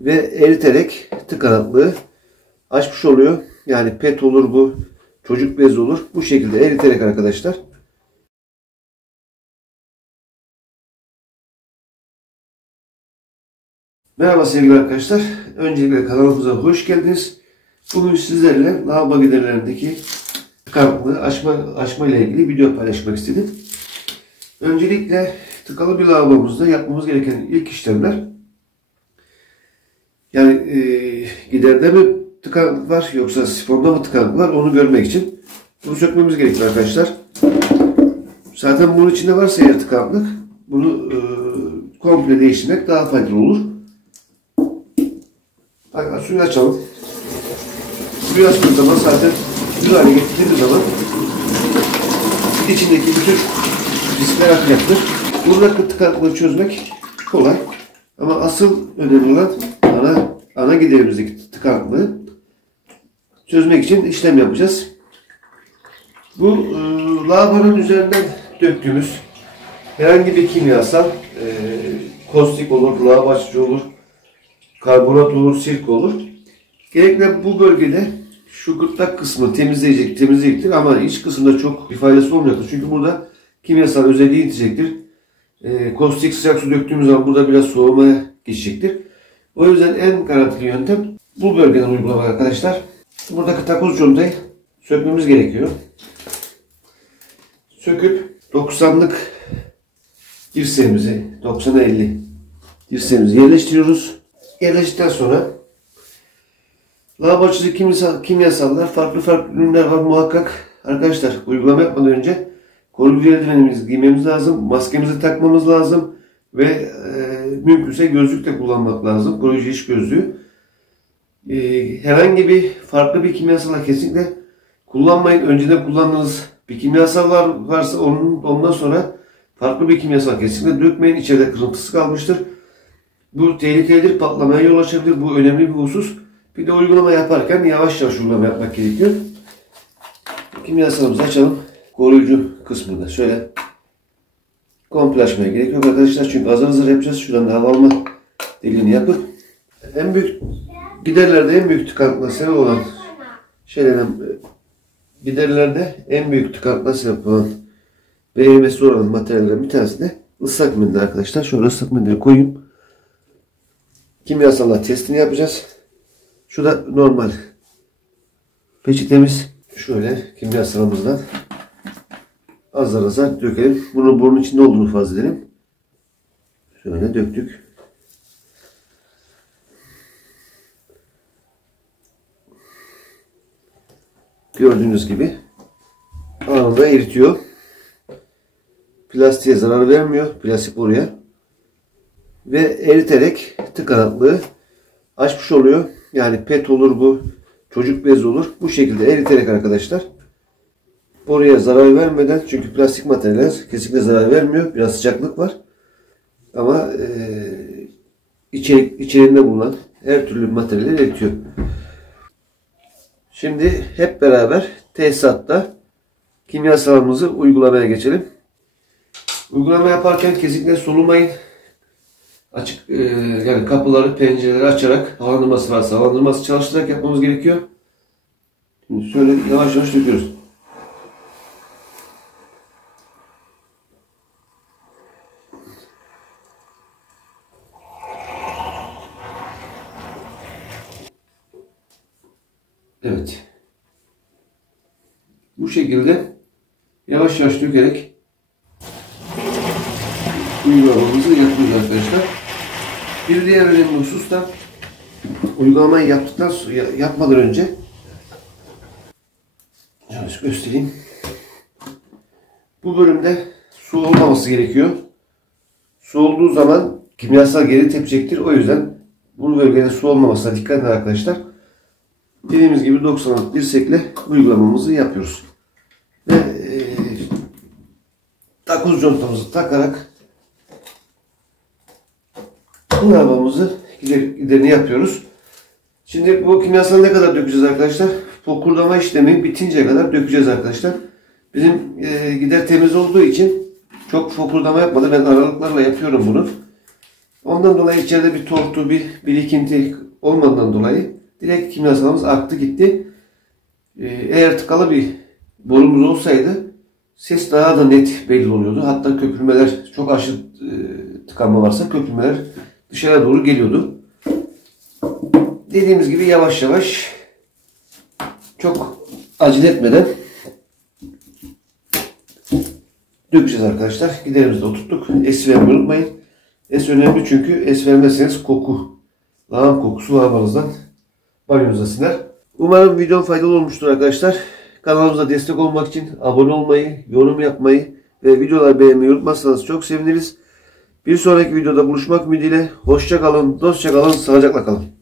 ve eriterek tıkanıklığı açmış oluyor. Yani pet olur bu, çocuk bezi olur. Bu şekilde eriterek arkadaşlar. Merhaba sevgili arkadaşlar. Öncelikle kanalımıza hoş geldiniz. Bugün sizlerle lavabo giderlerindeki tıkanıklığı açma ile ilgili video paylaşmak istedim. Öncelikle tıkalı bir lavabomuzda yapmamız gereken ilk işlemler, yani giderde mi tıkanıklık var yoksa sifonda mı tıkanıklık var onu görmek için bunu sökmemiz gerekiyor arkadaşlar. Zaten bunun içinde varsa eğer tıkanıklık, bunu komple değiştirmek daha faydalı olur. Suyu açalım. Suyu açtığımız zaman zaten düz hale getirdiğimiz zaman içindeki bütün riskler atacaktır. Buradaki tıkanıklığı çözmek kolay. Ama asıl önemli olan ana giderimizdeki tıkanıklığı çözmek için işlem yapacağız. Bu lavabonun üzerinden döktüğümüz herhangi bir kimyasal, kostik olur, lavabo açıcı olur, karbonat olur, sirke olur. Genellikle bu bölgede şu gırtlak kısmı temizleyecektir ama iç kısımda çok bir faydası olmayacaktır. Çünkü burada kimyasal özelliği yitecektir. Kostik sıcak su döktüğümüz zaman burada biraz soğumaya geçecektir. O yüzden en garantili yöntem bu bölgeden uygulamak arkadaşlar. Buradaki takoz contayı sökmemiz gerekiyor. Söküp 90'lık dirseğimizi, 90'a 50 dirseğimizi yerleştiriyoruz. Yerleştikten sonra lavabo açıcı kimyasallar, farklı ürünler var muhakkak. Arkadaşlar uygulama yapmadan önce koruyucu eldivenimizi giymemiz lazım. Maskemizi takmamız lazım. Ve mümkünse gözlük de kullanmak lazım. Koruyucu iş gözlüğü. Herhangi bir farklı bir kimyasala kesinlikle kullanmayın. Önceden kullandığınız bir kimyasal varsa ondan sonra farklı bir kimyasal kesinlikle dökmeyin. İçeride kırıntısı kalmıştır. Bu tehlikelidir, patlamaya yol açabilir. Bu önemli bir husus. Bir de uygulama yaparken yavaş yavaş uygulama yapmak gerekiyor. Kimyasalımızı açalım. Koruyucu kısmında şöyle komple açmaya gerek yok arkadaşlar. Çünkü azar azar yapacağız. Şuradan hava alma deliğini yapıp en büyük giderlerde en büyük tıkanıklığa sebep olan giderlerde en büyük tıkanıklığa sebep olan verilmesi zor olan materyallerden bir tanesi de ıslak mendil arkadaşlar. Şöyle ıslak mendili koyayım. Kimyasallar testini yapacağız. Şu da normal peçetemiz. Şöyle kimyasalımızdan azar azar dökelim. Bunu burnun içinde olduğunu farz edelim. Şöyle döktük. Gördüğünüz gibi anında eritiyor. Plastiğe zarar vermiyor. Plastik buraya. Ve eriterek tıkanıklığı açmış oluyor. Yani pet olur bu, çocuk bezi olur. Bu şekilde eriterek arkadaşlar. Oraya zarar vermeden, çünkü plastik materyaller kesinlikle zarar vermiyor. Biraz sıcaklık var. Ama içeriğinde bulunan her türlü materyali eritiyor. Şimdi hep beraber tesisatta kimyasalımızı uygulamaya geçelim. Uygulama yaparken kesinlikle solumayın. Açık yani kapıları, pencereleri açarak, havalandırması varsa havalandırması çalıştırarak yapmamız gerekiyor. Şimdi şöyle yavaş yavaş döküyoruz. Evet. Bu şekilde yavaş yavaş dökerek uygulamamızı yapıyoruz arkadaşlar. Bir diğer önemli husus da uygulamayı yapmadan önce şöyle göstereyim. Bu bölümde su olmaması gerekiyor. Su olduğu zaman kimyasal geri tepecektir. O yüzden bu bölgede su olmamasına dikkat edin arkadaşlar. Dediğimiz gibi 90'lık dirsekle uygulamamızı yapıyoruz. Ve takoz contamızı takarak lavabomuzun giderini yapıyoruz. Şimdi bu kimyasalı ne kadar dökeceğiz arkadaşlar? Fokurdama işlemi bitinceye kadar dökeceğiz arkadaşlar. Bizim gider temiz olduğu için çok fokurdama yapmadı. Ben aralıklarla yapıyorum bunu. Ondan dolayı içeride bir tortu, bir birikinti olmadığından dolayı direkt kimyasalımız aktı gitti. Eğer tıkalı bir borumuz olsaydı ses daha da net belli oluyordu. Hatta köpürmeler, çok aşırı tıkanma varsa köpürmeler dışarı doğru geliyordu. Dediğimiz gibi yavaş yavaş, çok acele etmeden dökeceğiz arkadaşlar. Giderimizi de oturttuk. Es vermeyi unutmayın. Es önemli çünkü es vermezseniz lağım kokusu lağmanızdan banyonuza siner. Umarım videom faydalı olmuştur arkadaşlar. Kanalımıza destek olmak için abone olmayı, yorum yapmayı ve videoları beğenmeyi unutmazsanız çok seviniriz. Bir sonraki videoda buluşmak ümidiyle. Hoşça kalın, dostça kalın, sağlıcakla kalın.